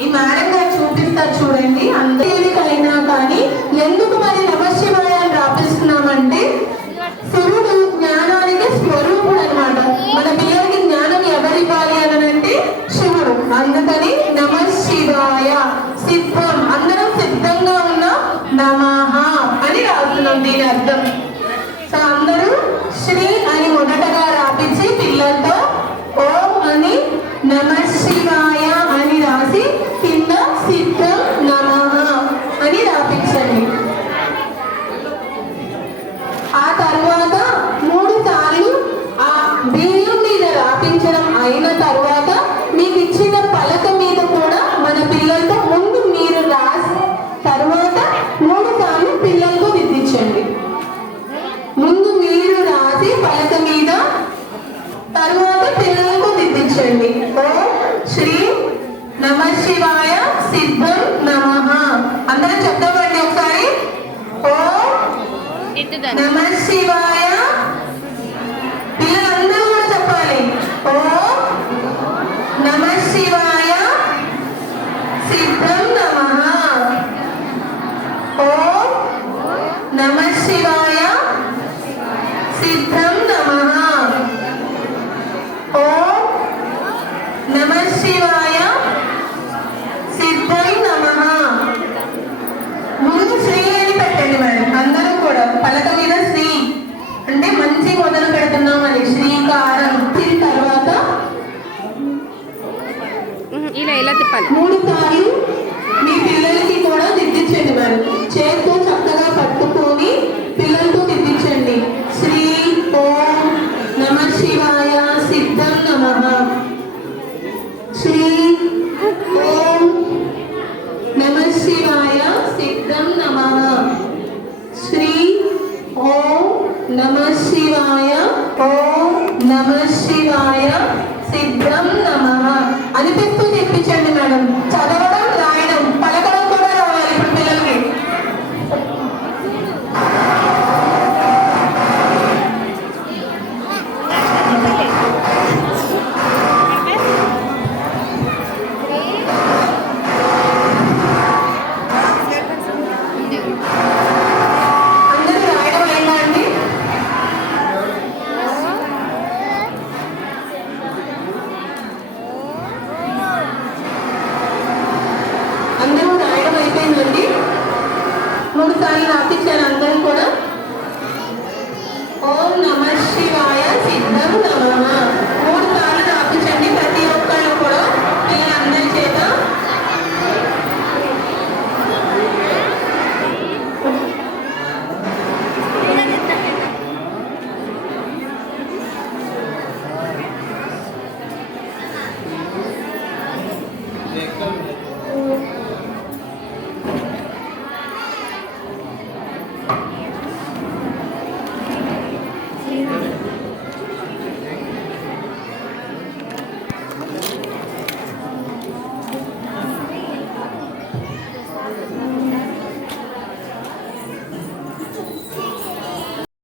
ఈ మేడం గారు చూపిస్తారు చూడండి. అందరికైనా కానీ ఎందుకు మరి నమశివాయ అని రాపిస్తున్నామంటే శివుడు జ్ఞానానికి స్వరూపుడు అనమాట. మన పిల్లలకి జ్ఞానం ఎవరు ఇవ్వాలి అని అంటే శివుడు. అందుకని నమశివాయ సిద్ధం, అందరం సిద్ధంగా ఉన్న నమః అని రాస్తున్నాం. దీని అర్థం సో అందరూ శ్రీ అని మొదటగా రాపించి పిల్లలతో ఓం అని నమశివాయ అని రాసి కింద సిద్ధం నమః అని రాపించండి. ఆ తర్వాత 3 సార్లు ఆ బియ్యం మీద రాపించడం అయిన తర్వాత మీకు ఇచ్చిన పలక మీద కూడా మన పిల్లలతో ముందు మీరు రాసి తర్వాత 3 సార్లు పిల్లలతో దిద్దించండి. ముందు మీరు రాసి పలక మీద తర్వాత పిల్లలకు దిద్దించండి. ఓం శ్రీ నమశివాయ సిద్ధం నమః. అందరూ చెప్తామండి ఒకసారి. ఓం నమశివాయ. పిల్లలందరూ కూడా చెప్పాలి. ఓం నమశివాయ సిద్ధం నమః. ఓం నమశివాయ సిద్ధం నమః. ఓం నమశివాయ సిద్ధం నమః. ముందు శ్రీ అని పెట్టండి మేడం. అందరూ కూడా పలక మీద శ్రీ అంటే మంచి మొదలు పెడుతున్నాం అని శ్రీకారం. దీని తర్వాత ఇలా తిప్పాలి. 3 సార్లు మీ పిల్లలకి కూడా దిద్దించండి మేడం. చేతితో చక్కగా పట్టుకొని పిల్లలతో దిద్దించండి. శ్రీ ఓం నమశివాయ సిద్ధం నమః. శ్రీ ఓం నమశివాయ సిద్ధం నమః. శ్రీ ఓం నమశివాయ ఓం నమశివాయ సిద్ధం నమః అనిపిస్తూ చెప్పించండి మేడం. చదవడం రాయడం పలకడం కూడా రావాలి ఇప్పుడు పిల్లలకి. అందరూ రాయడం అయిందా అండి? అందరూ రాయడం అయిపోయిందండి. 3 సార్లు రాపించారు అందరూ కూడా. ఓం నమః శివాయ సిద్ధం